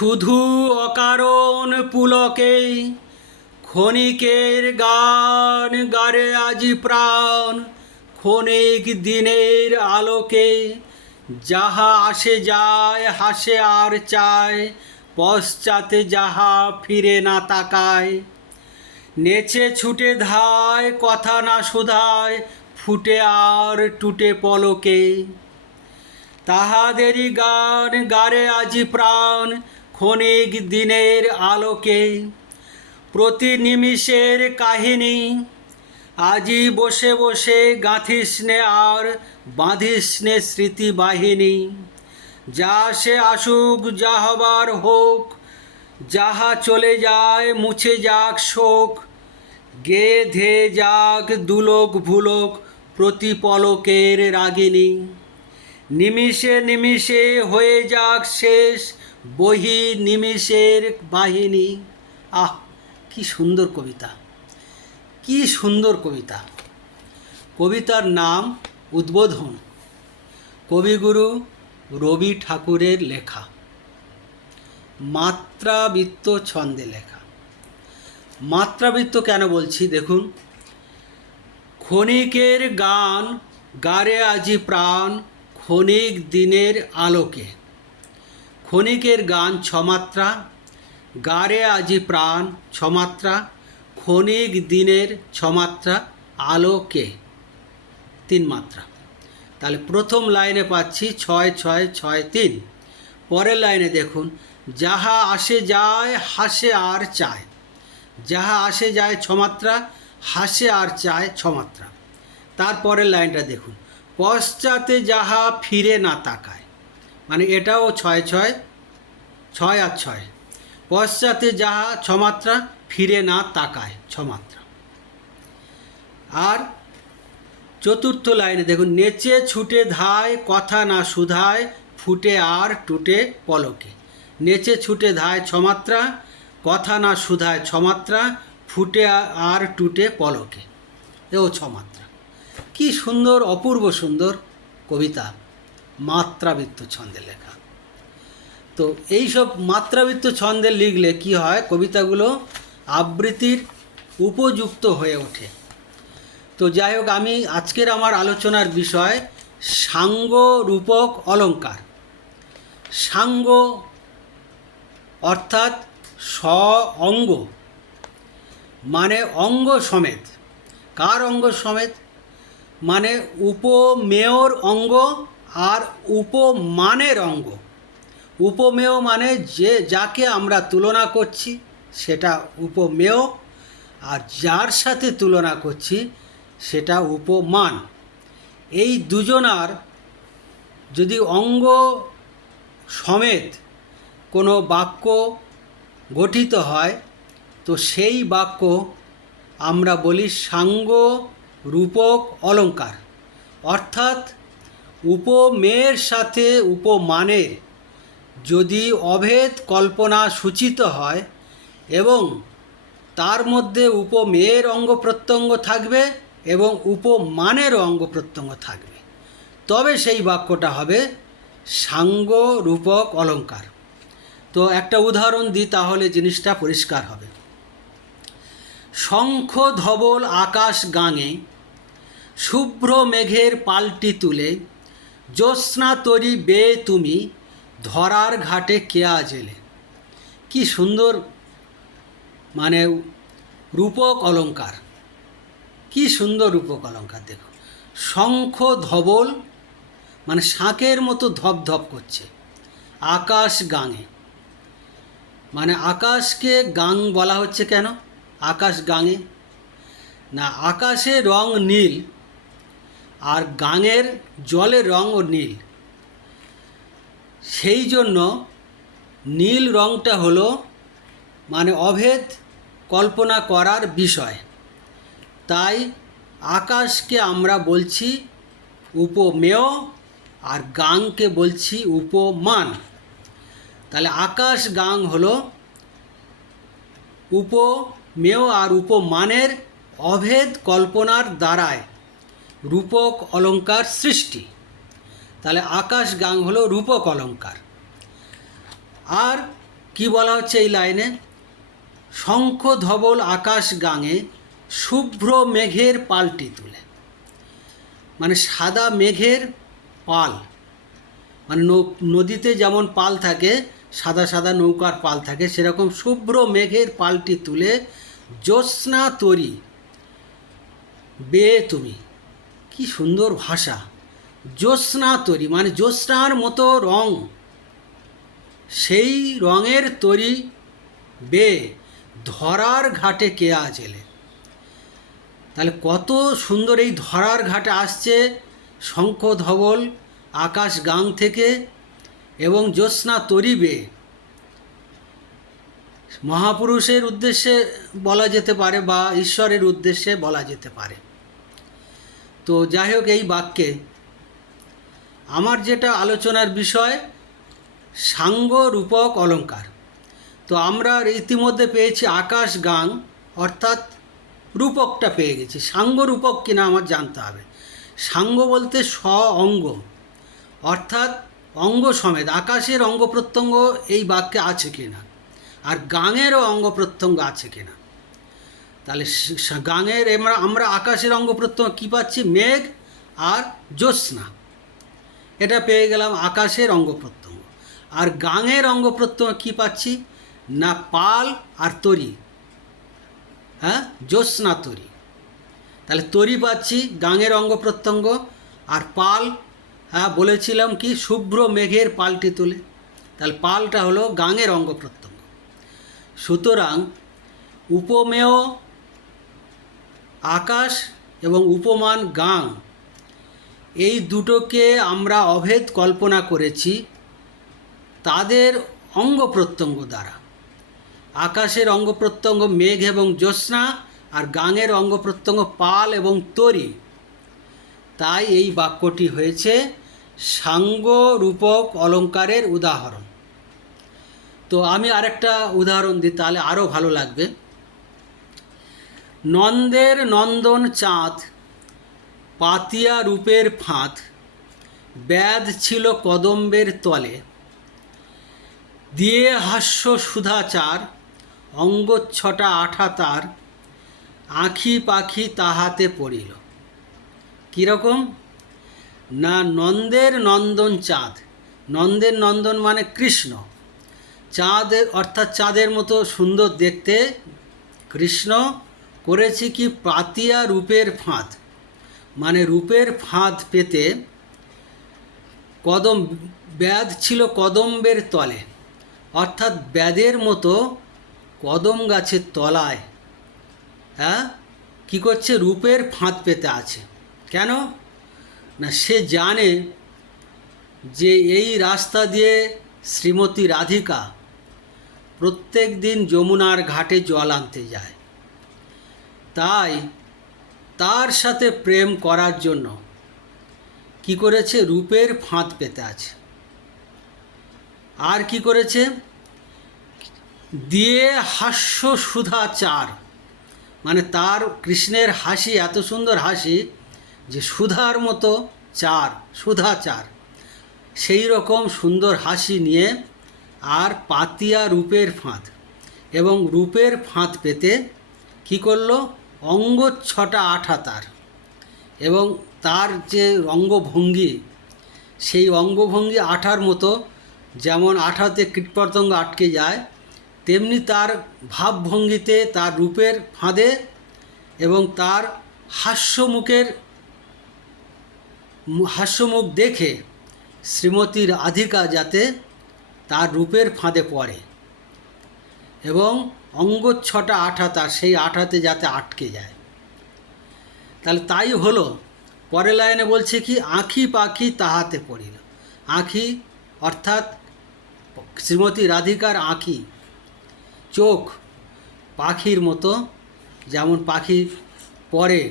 শুধু অকারণ পুলকে ক্ষণিকের গান গারে আজি প্রাণ। ক্ষণিক দিনের আলোকে যাহা আসে যায় হাসে আর চায়, পশ্চাতে যাহা ফিরে না তাকায়। নেচে ছুটে ধায় কথা না শুধায়, ফুটে আর টুটে পলকে। তাহাদেরই গান গারে আজি প্রাণ ক্ষণিক দিনের আলোকে। প্রতি নিমিষের কাহিনী আজি বসে বসে গাঁথিসনে আর বাঁধিসনে স্মৃতিবাহিনী। যা সে আসুক যা হবার হোক, যাহা চলে যায় মুছে যাক শোক। গেয়ে ধেয়ে যাক দুলোক ভুলোক প্রতি পলকের রাগিনী। নিমিষে নিমিষে হয়ে যাক শেষ বহি নিমিষের বাহিনী। আহ, কি সুন্দর কবিতা, কি সুন্দর কবিতা। কবিতার নাম উদ্বোধন, কবিগুরু রবি ঠাকুরের লেখা, মাত্রাবৃত্ত ছন্দে লেখা। মাত্রাবৃত্ত কেন বলছি দেখুন। ক্ষণিকের গান গারে আজি প্রাণ ক্ষণিক দিনের আলোকে। ক্ষণিকের গান ছমাত্রা, গারে আজি প্রাণ ছমাত্রা, ক্ষণিক দিনের ছমাত্রা, আলোকে তিন মাত্রা। তাহলে প্রথম লাইনে পাচ্ছি 6 6 6 3। পরের লাইনে দেখুন, যাহা আসে যায় হাসে আর চায়। যাহা আসে যায় ছমাত্রা, হাসে আর চায় ছমাত্রা। তারপরের লাইনটা দেখুন, পশ্চাতে যাহা ফিরে না তাকায়, মানে এটাও 6 6 6 আর 6। পশ্চাতে যাহা ছমাত্রা, ফিরে না তাকায় ছমাত্রা। আর চতুর্থ লাইনে দেখুন, নেচে ছুটে ধায় কথা না শুধায়, ফুটে আর টুটে পলকে। নেচে ছুটে ধায় ছমাত্রা, কথা না শুধায় ছমাত্রা, ফুটে আর টুটে পলকে, এও ছমাত্রা। কি সুন্দর, অপূর্ব সুন্দর কবিতা, মাত্রাবৃত্ত ছন্দে লেখা। তো এইসব মাত্রাবৃত্ত ছন্দে লিখলে কি হয়, কবিতাগুলো আবৃত্তির উপযুক্ত হয়ে ওঠে। তো যাই হোক, আমি আজকের আমার আলোচনার বিষয় সাঙ্গ রূপক অলঙ্কার। সাঙ্গ অর্থাৎ অঙ্গ, মানে অঙ্গ সমেত। কার অঙ্গ সমেত? মানে উপমেয়র অঙ্গ আর উপমানের অঙ্গ। উপমেয় মানে যাকে আমরা তুলনা করছি সেটা উপমেয়, আর যার সাথে তুলনা করছি সেটা উপমান। এই দুজনার যদি অঙ্গ সমেত কোনো বাক্য গঠিত হয়, তো সেই বাক্য আমরা বলি সাঙ্গ রূপক অলঙ্কার। অর্থাৎ উপমেয়ের সাথে উপমানের যদি অভেদ কল্পনা সূচিত হয় এবং তার মধ্যে উপমেয়ের অঙ্গ প্রত্যঙ্গ থাকবে এবং উপমানের অঙ্গ প্রত্যঙ্গ থাকবে, তবে সেই বাক্যটা হবে সাঙ্গ রূপক অলঙ্কার। তো একটা উদাহরণ দিই, তাহলে জিনিসটা পরিষ্কার হবে। শঙ্খ ধবল আকাশ গাঙে, শুভ্র মেঘের পালটি তুলে, জ্যোৎস্না তরি বেয়ে তুমি ধরার ঘাটে কেয়া জেলে। কি সুন্দর, মানে রূপক অলঙ্কার, কি সুন্দর রূপক অলঙ্কার। দেখো, শঙ্খ ধবল মানে শাঁখের মতো ধপধপ করছে। আকাশ গাঙে, মানে আকাশকে গাং বলা হচ্ছে কেন? আকাশ গাঙে না, আকাশে রং নীল আর গাঙের জলের রঙও নীল, সেই জন্য নীল রঙটা হলো মানে অভেদ কল্পনা করার বিষয়। তাই আকাশকে আমরা বলছি উপমেয় আর গাংকে বলছি উপমান। তাহলে আকাশ গাং হলো উপমেয় আর উপমানের অভেদ কল্পনার দ্বারায় রূপক অলঙ্কার সৃষ্টি। তাহলে আকাশ গাং হলো রূপক অলঙ্কার। আর কি বলা হচ্ছে এই লাইনে? শঙ্খ ধবল আকাশ গাঙে শুভ্র মেঘের পালটি তুলে। মানে সাদা মেঘের পাল, মানে নদীতে যেমন পাল থাকে, সাদা সাদা নৌকার পাল থাকে, সেরকম শুভ্র মেঘের পালটি তুলে জ্যোৎস্না তরি বেয়ে তুমি। কি সুন্দর ভাষা! জ্যোৎস্না তরি মানে জ্যোৎস্নার মতো রং, সেই রঙের তরি বেয়ে ধরার ঘাটে কে আজ এলে। তাহলে কত সুন্দর এই ধরার ঘাটে আসছে শঙ্খ ধবল আকাশ গাং থেকে এবং জ্যোৎস্না তরি বেয়ে। মহাপুরুষের উদ্দেশ্যে বলা যেতে পারে বা ঈশ্বরের উদ্দেশ্যে বলা যেতে পারে। তো যাই হোক, এই বাক্যে আমার যেটা আলোচনার বিষয় সাঙ্গ রূপক অলঙ্কার। তো আমরা ইতিমধ্যে পেয়েছি আকাশ গাং, অর্থাৎ রূপকটা পেয়ে গেছি। সাঙ্গ রূপক কিনা আমার জানতে হবে। সাঙ্গ বলতে অঙ্গ, অর্থাৎ অঙ্গ সমেত। আকাশের অঙ্গ প্রত্যঙ্গ এই বাক্যে আছে কিনা, আর গাঙেরও অঙ্গ প্রত্যঙ্গ আছে কিনা। তাহলে গাঙের আমরা আকাশের অঙ্গ প্রত্যঙ্গ কী পাচ্ছি? মেঘ আর জ্যোৎস্না, এটা পেয়ে গেলাম আকাশের অঙ্গ প্রত্যঙ্গ। আর গাঙের অঙ্গ প্রত্যঙ্গ কী পাচ্ছি না? পাল আর তরি। হ্যাঁ, জ্যোৎস্না তরি। তাহলে তরি পাচ্ছি গাঙের অঙ্গ প্রত্যঙ্গ, আর পাল, হ্যাঁ বলেছিলাম কি শুভ্র মেঘের পালটি তুলে, তাহলে পালটা হলো গাঙের অঙ্গ প্রত্যঙ্গ। সুতরাং উপমেয় আকাশ এবং উপমান গাং, এই দুটোকে আমরা অভেদ কল্পনা করেছি তাদের অঙ্গ প্রত্যঙ্গ দ্বারা। আকাশের অঙ্গ প্রত্যঙ্গ মেঘ এবং জ্যোৎস্না, আর গাঙের অঙ্গ প্রত্যঙ্গ পাল এবং তরি। তাই এই বাক্যটি হয়েছে সাঙ্গ রূপক অলঙ্কারের উদাহরণ। তো আমি আরেকটা উদাহরণ দিই, তাহলে আরও ভালো লাগবে। নন্দের নন্দন চাঁদ পাতিয়া রূপের ফাঁদ, ব্যাধ ছিল কদম্বের তলে, দিয়ে হাস্য সুধাচার, অঙ্গচ্ছটা আঠা তার, আঁখি পাখি তাহাতে পড়িল। কীরকম না? নন্দের নন্দন চাঁদ, নন্দের নন্দন মানে কৃষ্ণ, চাঁদের অর্থাৎ চাঁদের মতো সুন্দর দেখতে কৃষ্ণ করেছি কি? পাতিয়া রূপের ফাঁদ, মানে রূপের ফাঁদ পেতে ব্যাধ ছিল কদম্বের তলে, অর্থাৎ ব্যাধের মতো কদম গাছের তলায়, হ্যাঁ কী করছে? রূপের ফাঁদ পেতে আছে। কেন না? সে জানে যে এই রাস্তা দিয়ে শ্রীমতী রাধিকা প্রত্যেক দিন যমুনার ঘাটে জল আনতে যায়, তাই তার সাথে প্রেম করার জন্য কি করেছে? রূপের ফাঁদ পেতে আছে। আর কি করেছে? দিয়ে হাস্য সুধাচার, মানে তার কৃষ্ণের হাসি এত সুন্দর হাসি যে সুধার মতো চার, সুধাচার, সেই রকম সুন্দর হাসি নিয়ে, আর পাতিয়া রূপের ফাঁদ, এবং রূপের ফাঁদ পেতে কি করলো? অঙ্গচ্ছটা আঠা তার, এবং তার যে অঙ্গভঙ্গি, সেই অঙ্গভঙ্গি আঠার মতো, যেমন আঠাতে কীটপতঙ্গ আটকে যায়, তেমনি তার ভাবভঙ্গিতে, তার রূপের ফাঁদে এবং তার হাস্যমুখ দেখে শ্রীমতী রাধিকা যাতে তার রূপের ফাঁদে পড়ে, এবং অঙ্গচ্ছটা আঠা তার, সেই আঠাতে যাতে আটকে যায়। তাহলে তাই হলো। পরের লাইনে বলছে কি? আঁখি পাখি তাহাতে পড়িল। আঁখি অর্থাৎ শ্রীমতী রাধিকার আঁখি, চোখ পাখির মতো, যেমন পাখি পড়ে,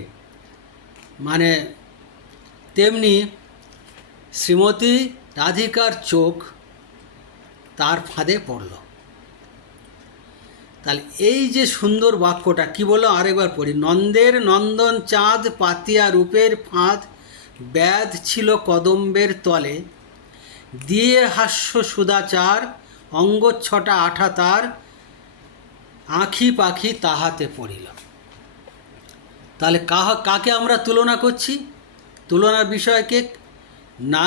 মানে তেমনি শ্রীমতী রাধিকার চোখ তার ফাঁদে পড়ল। তাহলে এই যে সুন্দর বাক্যটা কি বললো? আরেকবার পড়ি। নন্দের নন্দন চাঁদ পাতিয়া রূপের ফাঁদ, ব্যাধ ছিল কদম্বের তলে, দিয়ে হাস্য সুধাচার, অঙ্গচ্ছটা আঠা তার, আঁখি পাখি তাহাতে পড়িল। তাহলে কাকে আমরা তুলনা করছি? তুলনার বিষয়কে না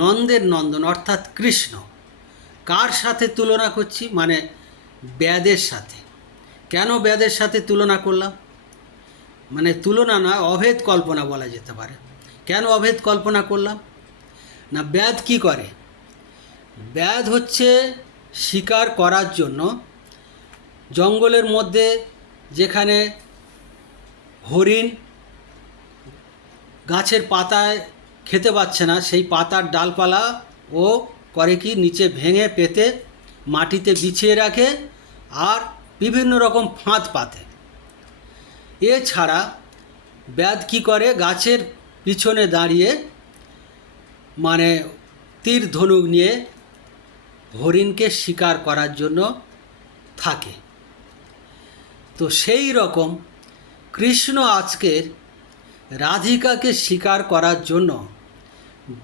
নন্দের নন্দন অর্থাৎ কৃষ্ণ। কার সাথে তুলনা করছি? মানে ব্যাদের সাথে। কেন ব্যাদের সাথে তুলনা করলাম? মানে তুলনা না, অভেদ কল্পনা বলা যেতে পারে। কেন অভেদ কল্পনা করলাম? না, ব্যাদ কি করে? ব্যাদ হচ্ছে শিকার করার জন্য জঙ্গলের মধ্যে যেখানে হরিণ গাছের পাতায় খেতে পাচ্ছে না, সেই পাতার ডালপালা ও করে কি নিচে ভেঙে পেতে মাটিতে বিছিয়ে রাখে আর বিভিন্ন রকম ফাঁদ পাতে। এছাড়া ব্যাদ কি করে? গাছের পিছনে দাঁড়িয়ে মানে তীর ধনুক নিয়ে হরিণকে শিকার করার জন্য থাকে। তো সেই রকম কৃষ্ণ আজকের রাধিকাকে শিকার করার জন্য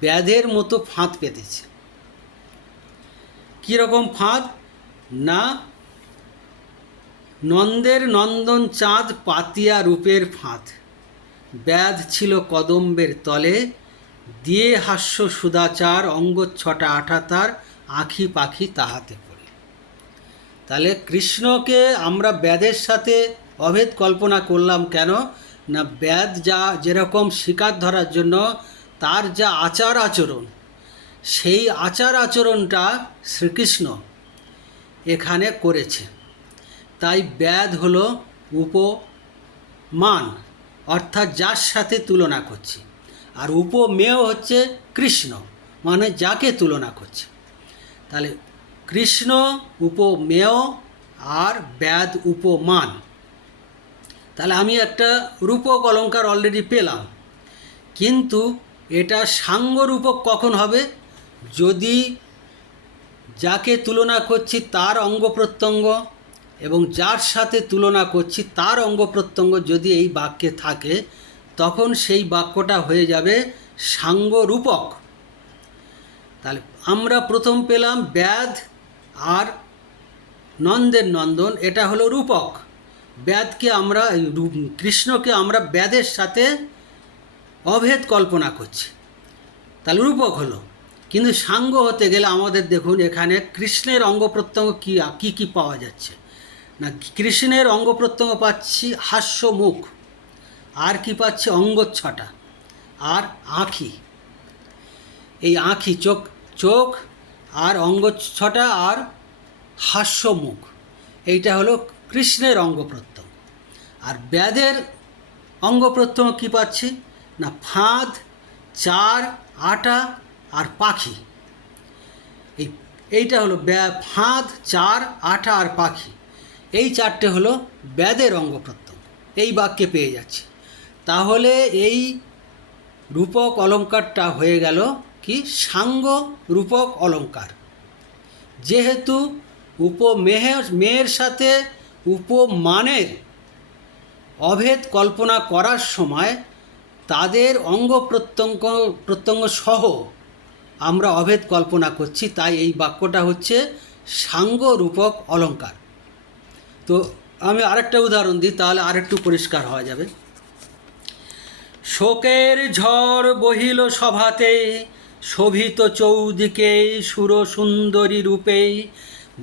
ব্যাধের মতো ফাঁদ পেতেছে। কীরকম ফাঁদ? না, নন্দের নন্দন চাঁদ পাতিয়া রূপের ফাঁদ, ব্যাধ ছিল কদম্বের তলে, দিয়ে হাস্য সুদাচার, অঙ্গচ্ছটা আঠা তার, আঁখি পাখি তাহাতে পড়ে। তাহলে কৃষ্ণকে আমরা ব্যাধের সাথে অভেদ কল্পনা করলাম কেন? না, ব্যাধ যা যেরকম শিকার ধরার জন্য তার যা আচার আচরণ, সেই আচার আচরণটা শ্রীকৃষ্ণ এখানে করেছে। তাই ব্যাধ হলো উপমান, অর্থাৎ যার সাথে তুলনা করছি। আর উপমেয় হচ্ছে কৃষ্ণ, মানে যাকে তুলনা করছে। তাহলে কৃষ্ণ উপমেয় আর ব্যাধ উপমান। তাহলে আমি একটা রূপক অলঙ্কার অলরেডি পেলাম, কিন্তু এটা সাঙ্গরূপক কখন হবে? যদি যাকে তুলনা করছি তার অঙ্গ প্রত্যঙ্গ এবং যার সাথে তুলনা করছি তার অঙ্গ প্রত্যঙ্গ যদি এই বাক্যে থাকে, তখন সেই বাক্যটা হয়ে যাবে সাঙ্গরূপক। তাহলে আমরা প্রথম পেলাম ব্যাধ আর নন্দের নন্দন, এটা হলো রূপক। ব্যাধকে আমরা কৃষ্ণকে আমরা ব্যাধের সাথে অভেদ কল্পনা করছি, তাহলে রূপক হলো। কিন্তু সাঙ্গ হতে গেলে আমাদের দেখুন এখানে কৃষ্ণের অঙ্গ প্রত্যঙ্গ কী কী পাওয়া যাচ্ছে না, কৃষ্ণের অঙ্গ প্রত্যঙ্গ পাচ্ছি হাস্য মুখ, আর কি পাচ্ছি? অঙ্গচ্ছটা আর আঁখি। এই আঁখি চোখ আর অঙ্গচ্ছটা আর হাস্য মুখ, এইটা হলো কৃষ্ণের অঙ্গ প্রত্যঙ্গ। আর ব্যাধের অঙ্গ প্রত্যঙ্গ কী পাচ্ছি না, ফাঁদ, চার, আটা আর পাখি। এইটা হলো ফাঁদ, চার, আটা আর পাখি, এই চারটে হলো ব্যাধের অঙ্গ প্রত্যঙ্গ। এই বাক্যে পেয়ে যাচ্ছে। তাহলে এই রূপক অলঙ্কারটা হয়ে গেল কি? সাঙ্গ রূপক অলঙ্কার। যেহেতু উপমেয়ের সাথে উপমানের অভেদ কল্পনা করার সময় তাদের অঙ্গ প্রত্যঙ্গ সহ আমরা অভেদ কল্পনা করছি, তাই এই বাক্যটা হচ্ছে সাঙ্গ রূপক অলঙ্কার। তো আমি আরেকটা উদাহরণ দিই, তাহলে আরেকটু পরিষ্কার হওয়া যাবে। শোকের ঝড় বহিল সভাতে, শোভিত চৌদিকে সুরসুন্দরী রূপে,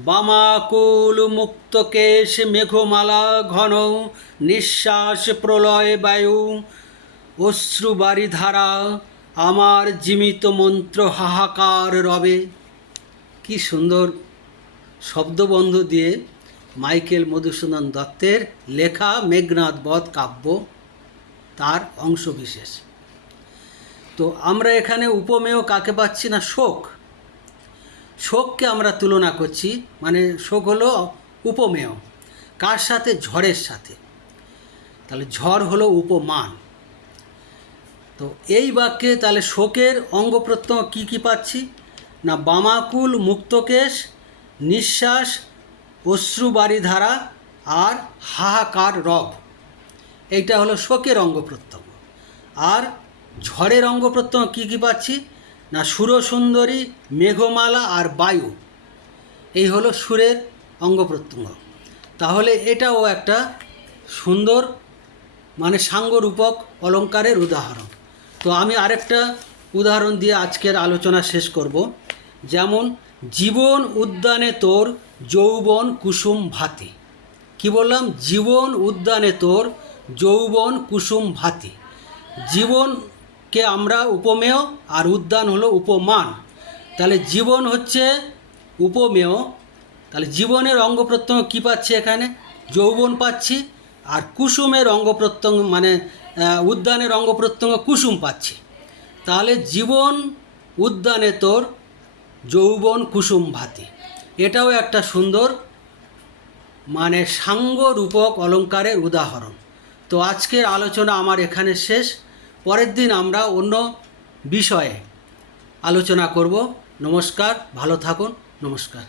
বামাকুল মুক্তকেশ মেঘমালা ঘন, নিঃশ্বাস প্রলয় বায়ু, অশ্রুবারি ধারা, আমার জিমিত মন্ত্র হাহাকার রবে। কি সুন্দর শব্দবন্ধ দিয়ে মাইকেল মধুসূদন দত্তের লেখা মেঘনাদ বধ কাব্য, তার অংশবিশেষ। তো আমরা এখানে উপমেয় কাকে পাচ্ছি না? শোককে আমরা তুলনা করছি, মানে শোক হলো উপমেয়। কার সাথে? ঝড়ের সাথে। তাহলে ঝড় হলো উপমান। তো এই বাক্যে তাহলে শোকের অঙ্গ প্রত্যঙ্গ কী কী পাচ্ছি না, বামাকুল মুক্তকেশ, নিঃশ্বাস, অশ্রুবারিধারা আর হাহাকার রব। এইটা হলো শোকের অঙ্গ প্রত্যঙ্গ। আর ঝড়ের অঙ্গ প্রত্যঙ্গ কী কী পাচ্ছি না, সুরসুন্দরী, মেঘমালা আর বায়ু। এই হলো সুরের অঙ্গ প্রত্যঙ্গ। তাহলে এটাও একটা সুন্দর মানে সাঙ্গরূপক অলঙ্কারের উদাহরণ। তো আমি আরেকটা উদাহরণ দিয়ে আজকের আলোচনা শেষ করব। যেমন জীবন উদ্যানে তোর যৌবন কুসুম ভাতি। কি বললাম? জীবন উদ্যানে তোর যৌবন কুসুম ভাতি। জীবনকে আমরা উপমেয় আর উদ্যান হলো উপমান। তাহলে জীবন হচ্ছে উপমেয়, তাহলে জীবনের অঙ্গ প্রত্যঙ্গ কী পাচ্ছি এখানে? যৌবন পাচ্ছি। আর কুসুমের অঙ্গ প্রত্যঙ্গ মানে উদ্যানের অঙ্গ প্রত্যঙ্গ কুসুম পাচ্ছি। তাহলে জীবন উদ্যানে তোর যৌবন কুসুম ভাতি, এটাও একটা সুন্দর মানে সাঙ্গরূপক অলঙ্কারের উদাহরণ। তো আজকের আলোচনা আমার এখানে শেষ। পরের দিন আমরা অন্য বিষয়ে আলোচনা করব। নমস্কার, ভালো থাকুন। নমস্কার।